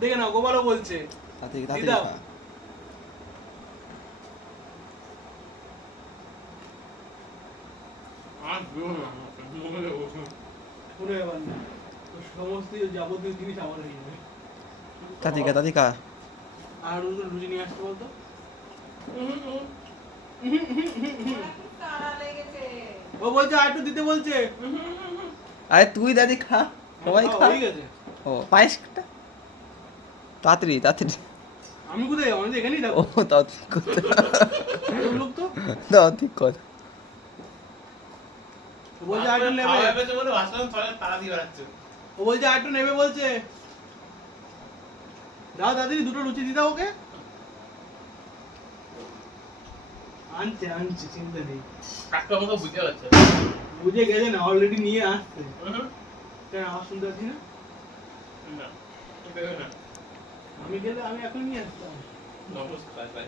দেখে নাও গোপালও বলছে তাড়াতাড়ি তাড়াতাড়ি দিদাও। খা। আর দিও না মুখে বসে কোনো ব্যাপার না, সমস্ত যাবতীয় জিনিস আমার হয়ে যাবে। তাড়াতাড়ি খা, তাড়াতাড়ি খা। আর দুটো লুচি নিয়ে আসতে বলতো। ও বলছে আর একটু দিতে বলছে। আরে তুই দাদি খা, সবাই খা। হয়ে গেছে। ও পায়েসটা তাড়াতাড়ি তাড়াতাড়ি। আমি কোথায় যাবো? আমি তো এখানেই ও থাকবো। তাও ঠিক কথা, লোক তো তাও ঠিক কথা। ও বলছে আর একটু নেবে। খাওয়া গেছে বলে ভাষণ ফলে তারা দিয়ে বেড়াচ্ছে। ও বলছে আর একটু নেবে বলছে। দাও দাদি দুটো লুচি দিতে ওকে। আনছে আনছে, চিন্তা নেই। কাকু আমাকে বুঝে গেছে। বুঝে গেছে না, অলরেডি নিয়ে আসছে। হুম। কেন আওয়াজ শুনতে পাচ্ছি না? না দেবে না। আমি গেলে আমি এখন নিয়ে আসতাম। নমস্কার ভাই।